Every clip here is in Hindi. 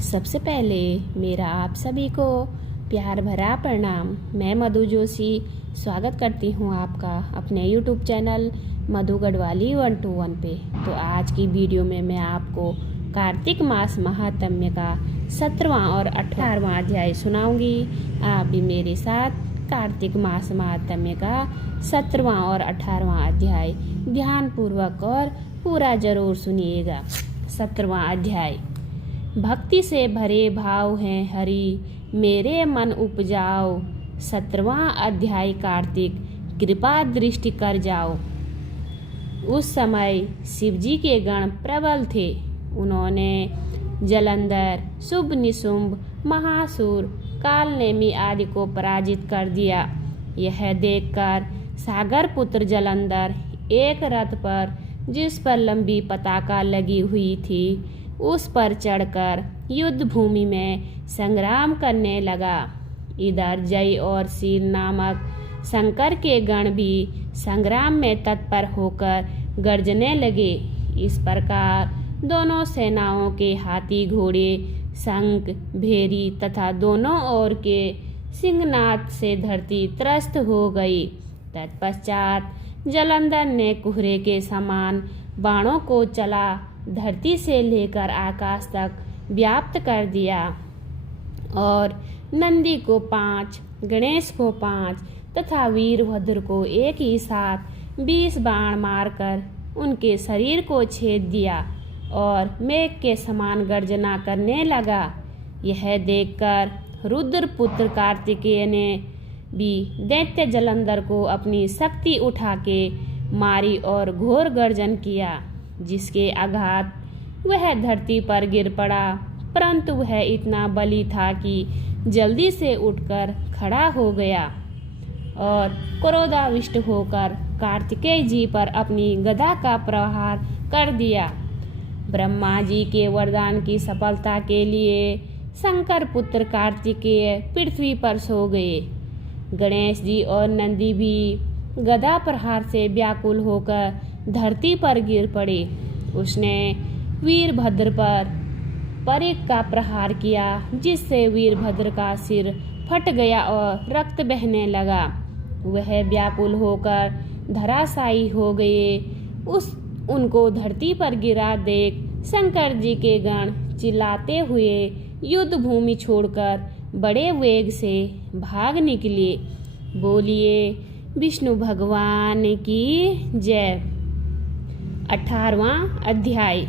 सबसे पहले मेरा आप सभी को प्यार भरा प्रणाम। मैं मधु जोशी स्वागत करती हूँ आपका अपने YouTube चैनल मधु गढ़वाली 121 पे। तो आज की वीडियो में मैं आपको कार्तिक मास महात्म्य का 17वां और 18वां अध्याय सुनाऊंगी। आप भी मेरे साथ कार्तिक मास महात्म्य का 17वां और 18वां अध्याय ध्यानपूर्वक और पूरा जरूर सुनिएगा। 17वां अध्याय। भक्ति से भरे भाव हैं हरि मेरे मन उपजाओ। 17वां अध्याय। कार्तिक कृपा दृष्टि कर जाओ। उस समय शिवजी के गण प्रबल थे। उन्होंने जलंधर, शुभ निशुंभ, महासुर, कालनेमी आदि को पराजित कर दिया। यह देखकर सागर पुत्र जलंधर एक रथ पर, जिस पर लंबी पताका लगी हुई थी, उस पर चढ़कर युद्ध भूमि में संग्राम करने लगा। इधर जय और शील नामक शंकर के गण भी संग्राम में तत्पर होकर गर्जने लगे। इस प्रकार दोनों सेनाओं के हाथी घोड़े, शंख, भेरी तथा दोनों ओर के सिंहनाद से धरती त्रस्त हो गई। तत्पश्चात जलंधर ने कुहरे के समान बाणों को चला धरती से लेकर आकाश तक व्याप्त कर दिया और नंदी को 5, गणेश को 5 तथा वीरभद्र को एक ही साथ 20 बाण मारकर उनके शरीर को छेद दिया और मेघ के समान गर्जना करने लगा। यह देखकर रुद्रपुत्र कार्तिकेय ने भी दैत्य जलंधर को अपनी शक्ति उठा के मारी और घोर गर्जन किया, जिसके आघात वह धरती पर गिर पड़ा। परंतु वह इतना बली था कि जल्दी से उठकर खड़ा हो गया और क्रोधाविष्ट होकर कार्तिकेय जी पर अपनी गदा का प्रहार कर दिया। ब्रह्मा जी के वरदान की सफलता के लिए शंकर पुत्र कार्तिकेय पृथ्वी पर सो गए। गणेश जी और नंदी भी गदा प्रहार से व्याकुल होकर धरती पर गिर पड़े। उसने वीरभद्र पर परिक का प्रहार किया, जिससे वीरभद्र का सिर फट गया और रक्त बहने लगा। वह व्याकुल होकर धराशायी हो गए। उनको धरती पर गिरा देख शंकर जी के गण चिल्लाते हुए युद्ध भूमि छोड़कर बड़े वेग से भाग निकले। बोलिए विष्णु भगवान की जय। 18वां अध्याय।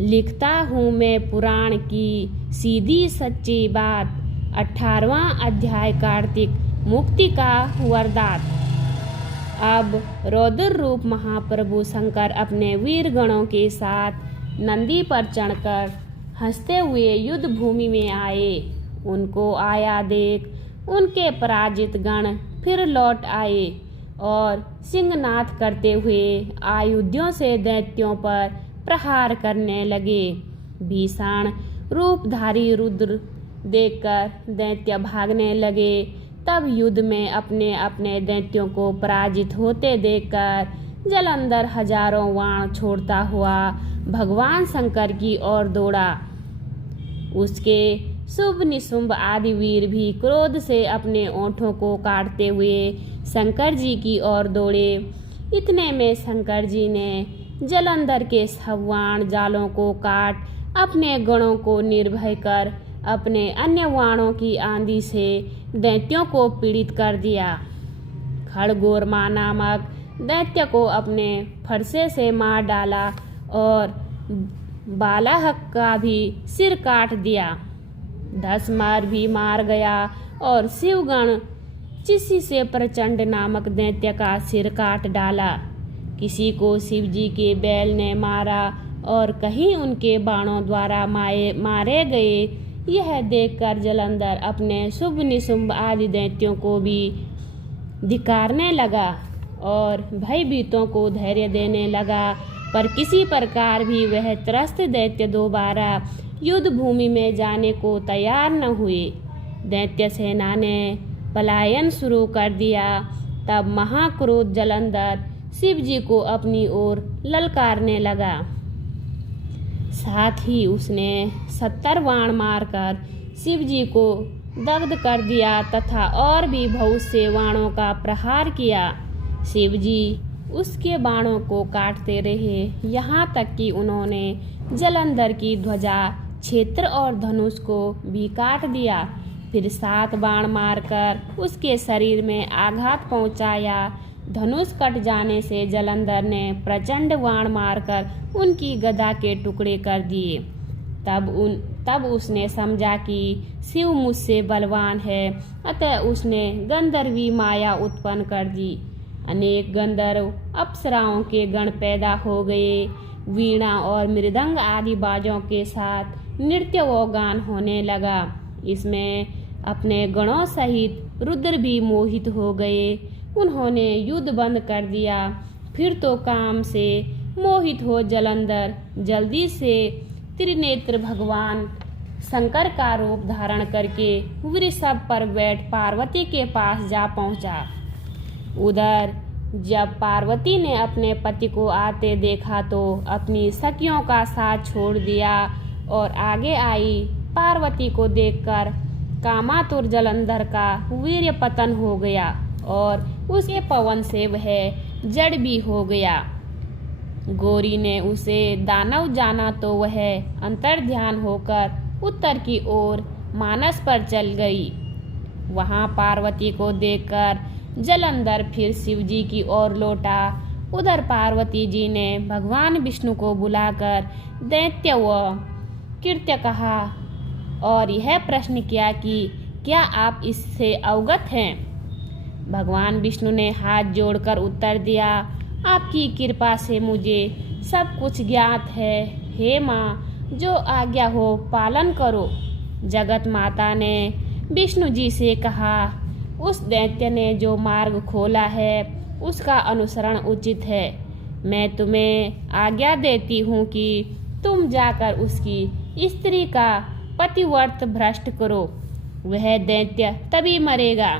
लिखता हूँ मैं पुराण की सीधी सच्ची बात। 18वां अध्याय। कार्तिक मुक्ति का वरदान। अब रौद्र रूप महाप्रभु शंकर अपने वीर गणों के साथ नंदी पर चढ़कर हंसते हुए युद्ध भूमि में आए। उनको आया देख उनके पराजित गण फिर लौट आए और सिंहनाद करते हुए आयुधों से दैत्यों पर प्रहार करने लगे। भीषण रूपधारी रुद्र देखकर दैत्य भागने लगे। तब युद्ध में अपने अपने दैत्यों को पराजित होते देखकर जलंधर हजारों बाण छोड़ता हुआ भगवान शंकर की ओर दौड़ा। उसके शुभ निशुंभ आदि वीर भी क्रोध से अपने ओंठों को काटते हुए शंकर जी की ओर दौड़े। इतने में शंकर जी ने जलंधर के बाण जालों को काट अपने गणों को निर्भय कर अपने अन्य बाणों की आंधी से दैत्यों को पीड़ित कर दिया। खड़गोरमा नामक दैत्य को अपने फरसे से मार डाला और बालाहक का भी सिर काट दिया। धसमार भी मार गया और शिवगण चिसी से प्रचंड नामक दैत्य का सिर काट डाला। किसी को शिवजी के बैल ने मारा और कहीं उनके बाणों द्वारा मारे गए। यह देखकर जलंधर अपने शुभ निशुंभ आदि दैत्यों को भी धिक्कारने लगा और भयभीतों को धैर्य देने लगा। पर किसी प्रकार भी वह त्रस्त दैत्य दोबारा युद्ध भूमि में जाने को तैयार न हुए। दैत्य सेना ने पलायन शुरू कर दिया। तब महाक्रोध जलंधर शिव जी को अपनी ओर ललकारने लगा। साथ ही उसने 70 बाण मारकर शिव जी को दग्ध कर दिया तथा और भी बहुत से बाणों का प्रहार किया। शिव जी उसके बाणों को काटते रहे, यहाँ तक कि उन्होंने जलंधर की ध्वजा, क्षेत्र और धनुष को भी काट दिया। फिर 7 बाण मारकर उसके शरीर में आघात पहुंचाया। धनुष कट जाने से जलंधर ने प्रचंड बाण मारकर उनकी गदा के टुकड़े कर दिए। तब उसने समझा कि शिव मुझसे बलवान है, अतः उसने गंधर्वी माया उत्पन्न कर दी। अनेक गंधर्व अप्सराओं के गण पैदा हो गए। वीणा और मृदंग आदि बाजों के साथ नृत्य व गान होने लगा। इसमें अपने गणों सहित रुद्र भी मोहित हो गए। उन्होंने युद्ध बंद कर दिया। फिर तो काम से मोहित हो जलंधर जल्दी से त्रिनेत्र भगवान शंकर का रूप धारण करके वृषभ पर बैठ पार्वती के पास जा पहुंचा। उधर जब पार्वती ने अपने पति को आते देखा तो अपनी सखियों का साथ छोड़ दिया और आगे आई। पार्वती को देखकर कामातुर जलंधर का वीर्य पतन हो गया और उसके पवन से वह जड़ भी हो गया। गौरी ने उसे दानव जाना तो वह अंतर्ध्यान होकर उत्तर की ओर मानस पर चल गई। वहां पार्वती को देखकर जलंधर फिर शिव जी की ओर लौटा। उधर पार्वती जी ने भगवान विष्णु को बुलाकर दैत्य व कृत्य कहा और यह प्रश्न किया कि क्या आप इससे अवगत हैं। भगवान विष्णु ने हाथ जोड़कर उत्तर दिया, आपकी कृपा से मुझे सब कुछ ज्ञात है। हे माँ, जो आज्ञा हो पालन करो। जगत माता ने विष्णु जी से कहा, उस दैत्य ने जो मार्ग खोला है उसका अनुसरण उचित है। मैं तुम्हें आज्ञा देती हूँ कि तुम जाकर उसकी स्त्री का पतिव्रत भ्रष्ट करो, वह दैत्य तभी मरेगा।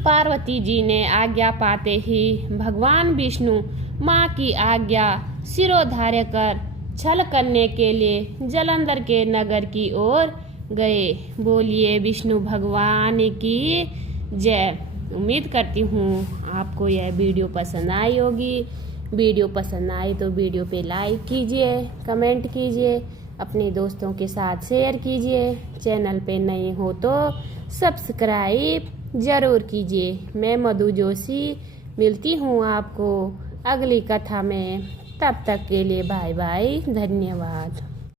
पार्वती जी ने आज्ञा पाते ही भगवान विष्णु माँ की आज्ञा शिरोधार्य कर छल करने के लिए जलंधर के नगर की ओर गए। बोलिए विष्णु भगवान की जय। उम्मीद करती हूँ आपको यह वीडियो पसंद आई होगी। वीडियो पसंद आई तो वीडियो पे लाइक कीजिए, कमेंट कीजिए, अपने दोस्तों के साथ शेयर कीजिए। चैनल पे नए हो तो सब्सक्राइब ज़रूर कीजिए। मैं मधु जोशी मिलती हूँ आपको अगली कथा में। तब तक के लिए बाय बाय, धन्यवाद।